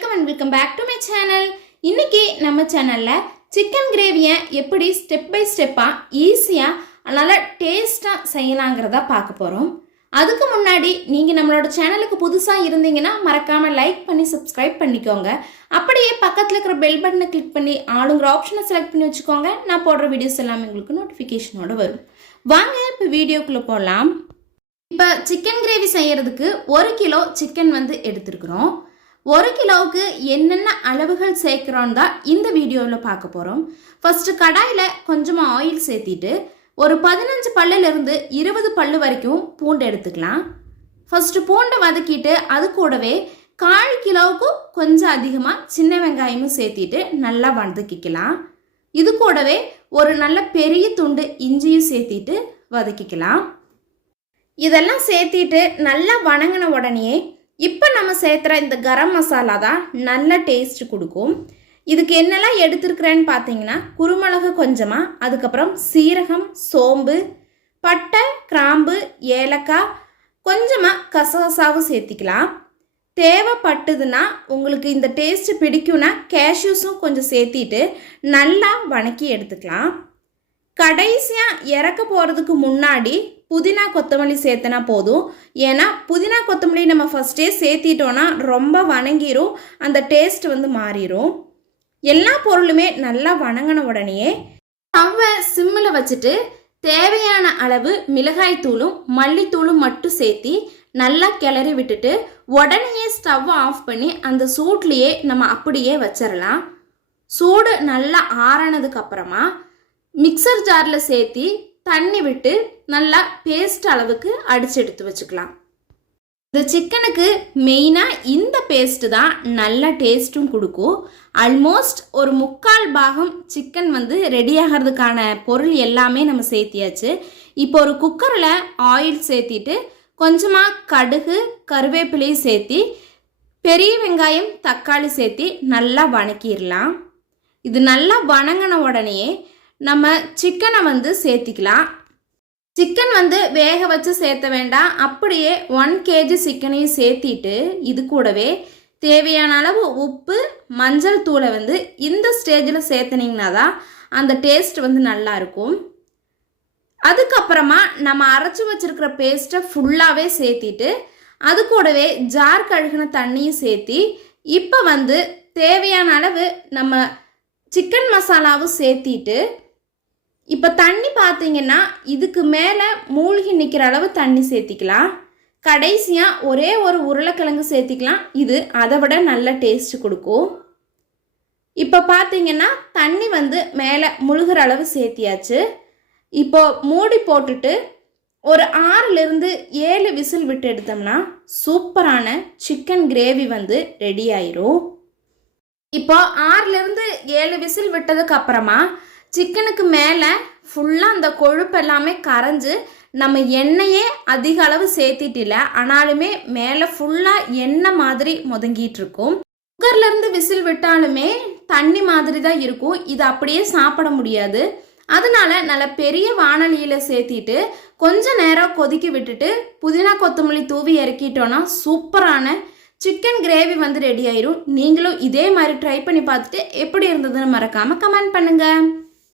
Welcome and welcome back to my channel. இன்னைக்கு நம்ம சேனல்ல சிக்கன் கிரேவியை எப்படி ஸ்டெப் பை ஸ்டெப்பாக ஈஸியாக நல்லா டேஸ்ட்டாக செய்யலாங்கிறத பார்க்க போகிறோம். அதுக்கு முன்னாடி நீங்கள் நம்மளோட சேனலுக்கு புதுசாக இருந்தீங்கன்னா மறக்காமல் லைக் பண்ணி சப்ஸ்கிரைப் பண்ணிக்கோங்க. அப்படியே பக்கத்தில் இருக்கிற பெல் பட்டனை கிளிக் பண்ணி ஆளுங்கிற ஆப்ஷனை செலக்ட் பண்ணி வச்சுக்கோங்க. நான் போடுற வீடியோஸ் எல்லாமே உங்களுக்கு நோட்டிஃபிகேஷனோட வரும். வாங்க இப்போ வீடியோக்குள்ளே போகலாம். இப்போ சிக்கன் கிரேவி செய்கிறதுக்கு 1 கிலோ சிக்கன் எடுத்துருக்குறோம். 1 கிலோவுக்கு என்னென்ன அளவுகள் சேர்க்குறோன்னு தான் இந்த வீடியோவில் பார்க்க போகிறோம். ஃபஸ்ட்டு கடாயில் கொஞ்சமாக ஆயில் சேர்த்திட்டு ஒரு 15 பல்லிலிருந்து 20 பல்லு வரைக்கும் பூண்டு எடுத்துக்கலாம். ஃபஸ்ட்டு பூண்டை வதக்கிட்டு அது கூடவே 1/4 கிலோவுக்கும் கொஞ்சம் அதிகமாக சின்ன வெங்காயமும் சேர்த்திட்டு நல்லா வதக்கிக்கலாம். இது கூடவே ஒரு நல்ல பெரிய துண்டு இஞ்சியும் சேர்த்திட்டு வதக்கிக்கலாம். இதெல்லாம் சேர்த்திட்டு நல்லா வணங்கின உடனே இப்போ நம்ம சேர்த்துற இந்த கரம் மசாலா தான் நல்ல டேஸ்ட் கொடுக்கும். இதுக்கு என்னெல்லாம் எடுத்துருக்குறேன்னு பார்த்தீங்கன்னா குருமிளகு கொஞ்சமாக, அதுக்கப்புறம் சீரகம், சோம்பு, பட்டை, கிராம்பு, ஏலக்காய், கொஞ்சமாக கசகசாவும் சேர்த்திக்கலாம். தேவைப்பட்டதுன்னா உங்களுக்கு இந்த டேஸ்ட்டு பிடிக்கும்னா கேஷ்யூஸும் கொஞ்சம் சேர்த்திட்டு நல்லா வணக்கி எடுத்துக்கலாம். கடைசியாக இறக்க போகிறதுக்கு முன்னாடி புதினா கொத்தமல்லி சேர்த்தனா போதும். ஏன்னா புதினா கொத்தமல்லி நம்ம ஃபஸ்ட்டே சேர்த்திட்டோன்னா ரொம்ப வணங்கிரும், அந்த டேஸ்ட் மாறிடும். எல்லா பொருளுமே நல்லா வணங்கின உடனே ஸ்டவ்வை சிம்மில் வச்சுட்டு தேவையான அளவு மிளகாய் தூளும் மல்லித்தூளும் மட்டும் சேர்த்தி நல்லா கிளறி விட்டுட்டு உடனே ஸ்டவ்வை ஆஃப் பண்ணி அந்த சூட்லேயே நம்ம அப்படியே வச்சிடலாம். சூடு நல்லா ஆறினதுக்கு அப்புறமா மிக்சர் ஜாரில் சேர்த்தி தண்ணி விட்டு நல்லா பேஸ்ட் அளவுக்கு அடித்து எடுத்து வச்சுக்கலாம். இந்த சிக்கனுக்கு மெயினாக இந்த பேஸ்ட்டு தான் நல்ல டேஸ்ட்டும் கொடுக்கும். ஆல்மோஸ்ட் ஒரு 3/4 பாகம் சிக்கன் ரெடி ஆகிறதுக்கான பொருள் எல்லாமே நம்ம சேர்த்தியாச்சு. இப்போ ஒரு குக்கரில் ஆயில் சேர்த்திட்டு கொஞ்சமாக கடுகு, கருவேப்பிலையும் சேர்த்தி பெரிய வெங்காயம், தக்காளி சேர்த்தி நல்லா வணக்கிடலாம். இது நல்லா வணங்கின உடனே நம்ம சிக்கனை சேர்த்திக்கலாம். சிக்கன் வேக வச்சு சேர்த்த வேண்டாம், அப்படியே 1 kg சிக்கனையும் சேர்த்திட்டு இது கூடவே தேவையான அளவு உப்பு, மஞ்சள் தூளை இந்த ஸ்டேஜில் சேர்த்துனீங்கன்னா தான் அந்த டேஸ்ட் நல்லா இருக்கும். அதுக்கப்புறமா நம்ம அரைச்சி வச்சிருக்கிற பேஸ்ட்டை ஃபுல்லாகவே சேர்த்திட்டு அது கூடவே ஜார் கழுகின தண்ணியும் சேர்த்தி இப்போ தேவையான அளவு நம்ம சிக்கன் மசாலாவும் சேர்த்திட்டு இப்போ தண்ணி பார்த்தீங்கன்னா இதுக்கு மேலே மூழ்கி நிற்கிற அளவு தண்ணி சேர்த்திக்கலாம். கடைசியாக ஒரே ஒரு உருளைக்கிழங்கு சேர்த்திக்கலாம். இது அதை விட நல்ல டேஸ்ட் கொடுக்கும். இப்போ பார்த்தீங்கன்னா தண்ணி மேலே முழுகிற அளவு சேர்த்தியாச்சு. இப்போ மூடி போட்டுட்டு ஒரு 6லிருந்து 7 விசில் விட்டு எடுத்தோம்னா சூப்பரான சிக்கன் கிரேவி ரெடி ஆயிரும். இப்போ 6லிருந்து 7 விசில் விட்டதுக்கு அப்புறமா சிக்கனுக்கு மேலே ஃபுல்லாக அந்த கொழுப்பு எல்லாமே கரைஞ்சி நம்ம எண்ணெயே அதிக அளவு சேர்த்திட்டு இல்லை, ஆனாலுமே மேலே ஃபுல்லாக எண்ணெய் மாதிரி முதங்கிட்டு இருக்கும். குக்கர்லேருந்து விசில் விட்டாலுமே தண்ணி மாதிரி தான் இருக்கும். இது அப்படியே சாப்பிட முடியாது. அதனால நல்ல பெரிய வாணலியில் சேர்த்திட்டு கொஞ்ச நேரம் கொதிக்க விட்டுட்டு புதினா கொத்தமல்லி தூவி இறக்கிட்டோன்னா சூப்பரான சிக்கன் கிரேவி ரெடி ஆயிரும். நீங்களும் இதே மாதிரி ட்ரை பண்ணி பார்த்துட்டு எப்படி இருந்ததுன்னு மறக்காமல் கமெண்ட் பண்ணுங்கள்.